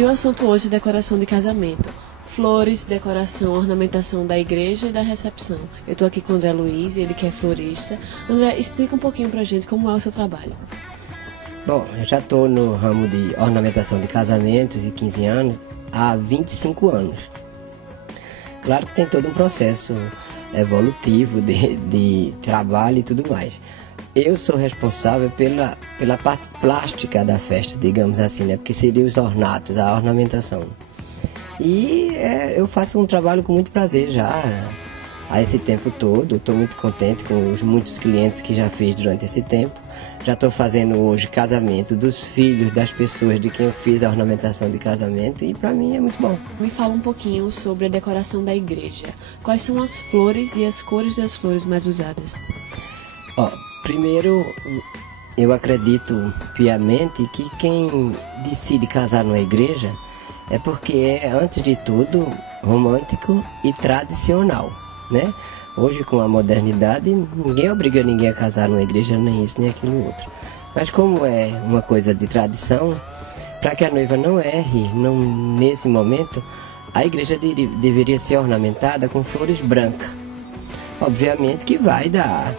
E o assunto hoje é decoração de casamento. Flores, decoração, ornamentação da igreja e da recepção. Eu estou aqui com o André Luiz, ele que é florista. André, explica um pouquinho pra gente como é o seu trabalho. Bom, eu já estou no ramo de ornamentação de casamentos e 15 anos há 25 anos. Claro que tem todo um processo evolutivo de trabalho e tudo mais. Eu sou responsável pela parte plástica da festa, digamos assim, né? Porque seriam os ornatos, a ornamentação. E eu faço um trabalho com muito prazer já há esse tempo todo. Estou muito contente com os muitos clientes que já fiz durante esse tempo. Já estou fazendo hoje casamento dos filhos das pessoas de quem eu fiz a ornamentação de casamento e para mim é muito bom. Me fala um pouquinho sobre a decoração da igreja. Quais são as flores e as cores das flores mais usadas? Primeiro, eu acredito piamente que quem decide casar numa igreja é porque é, antes de tudo, romântico e tradicional, né? Hoje, com a modernidade, ninguém obriga ninguém a casar numa igreja, nem isso, nem aquilo outro. Mas como é uma coisa de tradição, para que a noiva não erre nesse momento, a igreja deveria ser ornamentada com flores brancas. Obviamente que vai da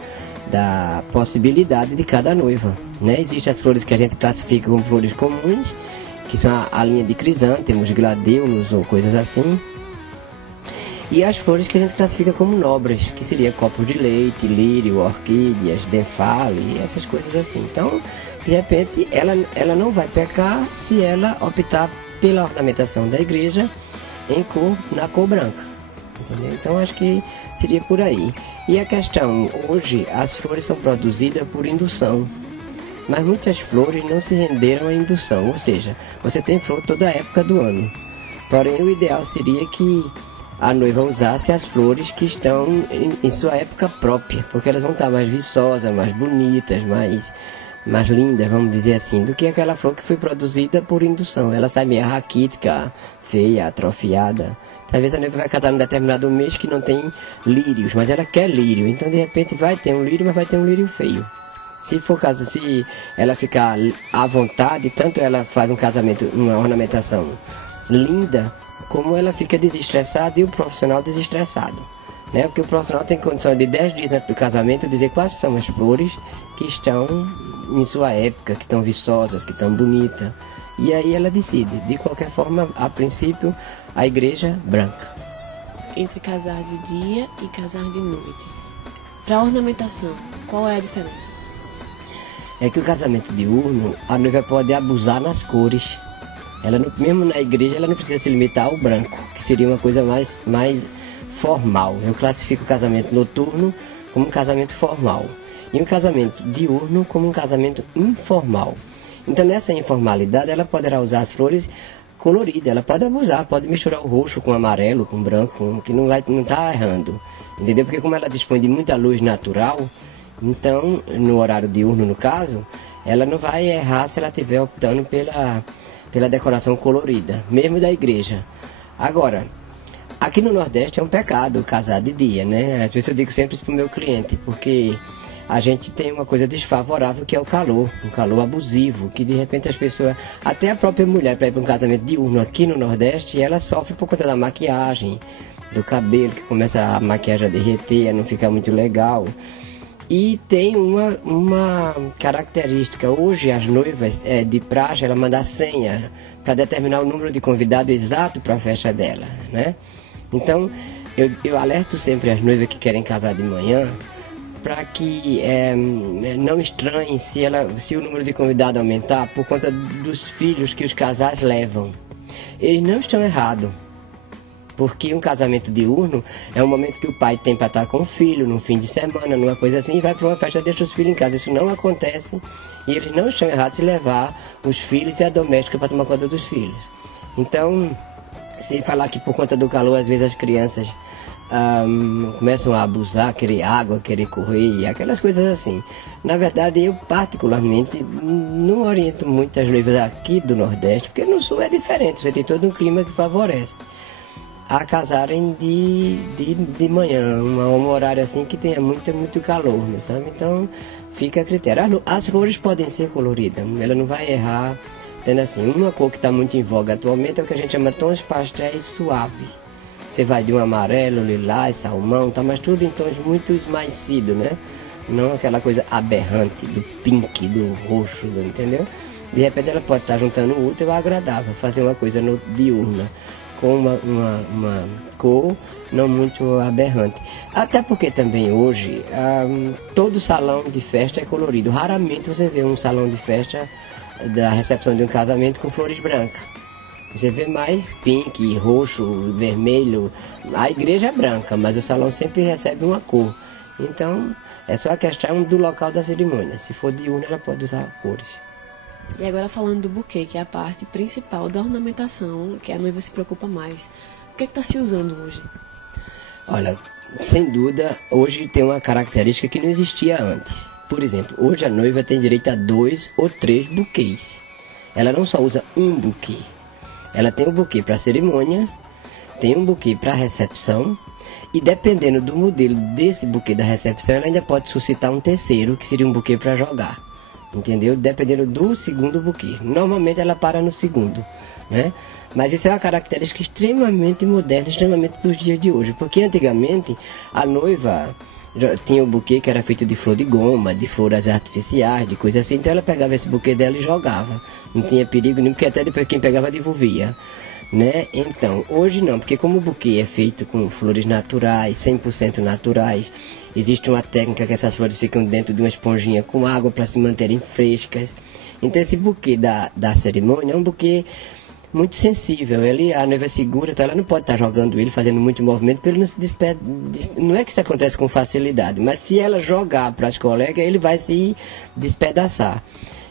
possibilidade de cada noiva, né? Existem as flores que a gente classifica como flores comuns, que são a linha de crisântemos, gladeulos ou coisas assim. E as flores que a gente classifica como nobres, que seria copo de leite, lírio, orquídeas, denfale, essas coisas assim. Então, de repente, ela não vai pecar se ela optar pela ornamentação da igreja na cor branca. Entendeu? Então, acho que seria por aí. E a questão, hoje, as flores são produzidas por indução. Mas muitas flores não se renderam à indução, ou seja, você tem flor toda a época do ano. Porém, o ideal seria que a noiva usasse as flores que estão em sua época própria, porque elas vão estar mais viçosas, mais bonitas, mais lindas, vamos dizer assim, do que aquela flor que foi produzida por indução. Ela sai meio raquítica, feia, atrofiada. Talvez a noiva vai casar em determinado mês que não tem lírios, mas ela quer lírio, então de repente vai ter um lírio, mas vai ter um lírio feio. Se for caso, se ela ficar à vontade, tanto ela faz um casamento, uma ornamentação linda, como ela fica desestressada e o profissional desestressado, né? Porque o profissional tem condição de 10 dias antes do casamento dizer quais são as flores que estão em sua época, que estão viçosas, que estão bonitas. E aí ela decide. De qualquer forma, a princípio, a igreja branca. Entre casar de dia e casar de noite. Para ornamentação, qual é a diferença? É que o casamento diurno, a noiva pode abusar nas cores. Ela mesmo na igreja, ela não precisa se limitar ao branco, que seria uma coisa mais formal. Eu classifico o casamento noturno como um casamento formal e um casamento diurno como um casamento informal. Então, nessa informalidade, ela poderá usar as flores coloridas. Ela pode abusar, pode misturar o roxo com o amarelo, com o branco, que não está errando. Entendeu? Porque como ela dispõe de muita luz natural, então, no horário diurno, no caso, ela não vai errar se ela estiver optando pela decoração colorida, mesmo da igreja. Agora, aqui no Nordeste é um pecado casar de dia, né? Às vezes eu digo sempre isso para o meu cliente, porque a gente tem uma coisa desfavorável que é o calor, um calor abusivo, que de repente as pessoas, até a própria mulher para ir para um casamento diurno aqui no Nordeste, ela sofre por conta da maquiagem, do cabelo, que começa a maquiagem a derreter, a não ficar muito legal. E tem uma característica, hoje as noivas de praxe, ela manda a senha para determinar o número de convidados exato para a festa dela, né? Então, eu alerto sempre as noivas que querem casar de manhã, para que não estranhem se o número de convidados aumentar por conta dos filhos que os casais levam. Eles não estão errados. Porque um casamento diurno é um momento que o pai tem para estar com o filho, num fim de semana, numa coisa assim, e vai para uma festa e deixa os filhos em casa. Isso não acontece e eles não estão errados se levar os filhos e a doméstica para tomar conta dos filhos. Então, se falar que por conta do calor, às vezes as crianças começam a abusar, querer água, querer correr, aquelas coisas assim. Na verdade, eu particularmente não oriento muito as noivas aqui do Nordeste, porque no Sul é diferente, você tem todo um clima que favorece a casarem de manhã, um horário assim que tenha muito calor, sabe? Então fica a critério. As flores podem ser coloridas, ela não vai errar Tendo assim, uma cor que está muito em voga atualmente é o que a gente chama tons pastéis suave. Você vai de um amarelo, lilás, salmão, tá, mas tudo em tons muito esmaecidos, né? Não aquela coisa aberrante do pink, do roxo, entendeu? De repente ela pode estar juntando o útil ao agradável, fazer uma coisa diurna, com uma cor não muito aberrante. Até porque também hoje, todo salão de festa é colorido. Raramente você vê um salão de festa da recepção de um casamento com flores brancas. Você vê mais pink, roxo, vermelho. A igreja é branca, mas o salão sempre recebe uma cor. Então, é só a questão do local da cerimônia. Se for diurna, ela pode usar cores. E agora falando do buquê, que é a parte principal da ornamentação, que a noiva se preocupa mais. O que é que está se usando hoje? Olha, sem dúvida, hoje tem uma característica que não existia antes. Por exemplo, hoje a noiva tem direito a 2 ou 3 buquês. Ela não só usa um buquê. Ela tem um buquê para a cerimônia, tem um buquê para a recepção, e dependendo do modelo desse buquê da recepção, ela ainda pode suscitar um terceiro, que seria um buquê para jogar. Entendeu? Dependendo do segundo buquê. Normalmente ela para no segundo, né? Mas isso é uma característica extremamente moderna, extremamente dos dias de hoje. Porque antigamente a noiva tinha um buquê que era feito de flor de goma, de flores artificiais, de coisa assim. Então ela pegava esse buquê dela e jogava. Não tinha perigo nenhum, porque até depois quem pegava devolvia, né? Então, hoje não, porque como o buquê é feito com flores naturais, 100% naturais, existe uma técnica que essas flores ficam dentro de uma esponjinha com água para se manterem frescas. Então esse buquê da cerimônia é um buquê muito sensível. A noiva segura, então ela não pode estar jogando ele, fazendo muito movimento, para ele não se despedir. Não é que isso acontece com facilidade, mas se ela jogar para as colegas, ele vai se despedaçar.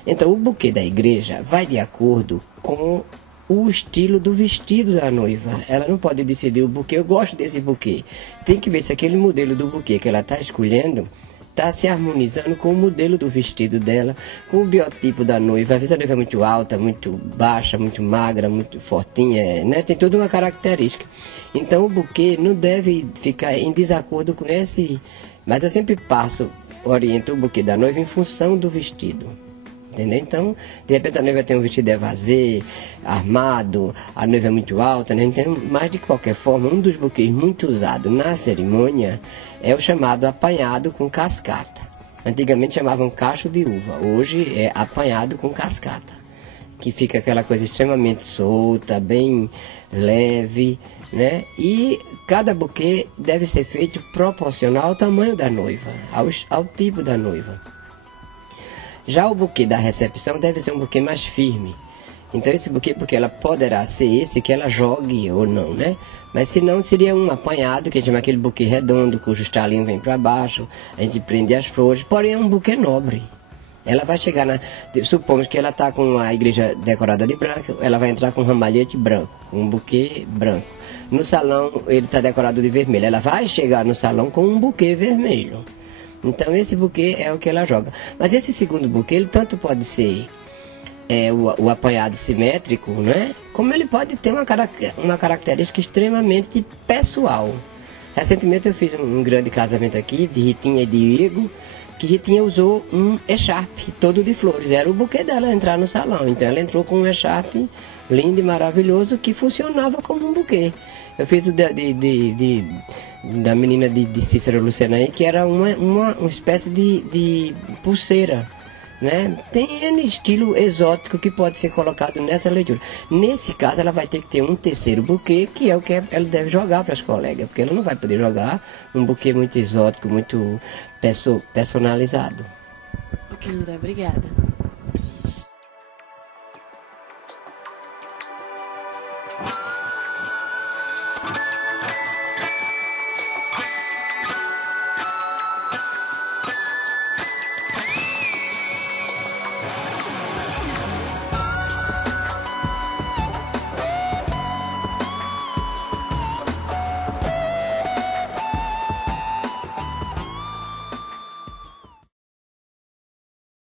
Então o buquê da igreja vai de acordo com o estilo do vestido da noiva. Ela não pode decidir o buquê, eu gosto desse buquê. Tem que ver se aquele modelo do buquê que ela está escolhendo está se harmonizando com o modelo do vestido dela, com o biotipo da noiva. Às vezes a noiva é muito alta, muito baixa, muito magra, muito fortinha, né? Tem toda uma característica. Então o buquê não deve ficar em desacordo com esse... Mas eu sempre oriento o buquê da noiva em função do vestido. Entendeu? Então, de repente a noiva tem um vestido evasê, armado, a noiva é muito alta, né? Então, mas de qualquer forma, um dos buquês muito usado na cerimônia é o chamado apanhado com cascata. Antigamente chamavam cacho de uva, hoje é apanhado com cascata, que fica aquela coisa extremamente solta, bem leve, né? E cada buquê deve ser feito proporcional ao tamanho da noiva, ao tipo da noiva. Já o buquê da recepção deve ser um buquê mais firme. Então esse buquê, porque ela poderá ser esse que ela jogue ou não, né? Mas se não, seria um apanhado, que a gente chama aquele buquê redondo, cujo estalinho vem para baixo, a gente prende as flores, porém é um buquê nobre. Ela vai chegar supomos que ela está com a igreja decorada de branco, ela vai entrar com um ramalhete branco, um buquê branco. No salão ele está decorado de vermelho, ela vai chegar no salão com um buquê vermelho. Então esse buquê é o que ela joga. Mas esse segundo buquê, ele tanto pode ser o apanhado simétrico, né? Como ele pode ter uma característica extremamente pessoal. Recentemente eu fiz um grande casamento aqui, de Ritinha e de Igor, que Ritinha usou um echarpe todo de flores. Era o buquê dela entrar no salão. Então ela entrou com um echarpe lindo e maravilhoso que funcionava como um buquê. Eu fiz o da menina de Cícera Luciana aí, que era uma espécie de pulseira, né? Tem N estilo exótico que pode ser colocado nessa leitura. Nesse caso, ela vai ter que ter um terceiro buquê, que é o que ela deve jogar para as colegas, porque ela não vai poder jogar um buquê muito exótico, muito personalizado. Ok, André, obrigada.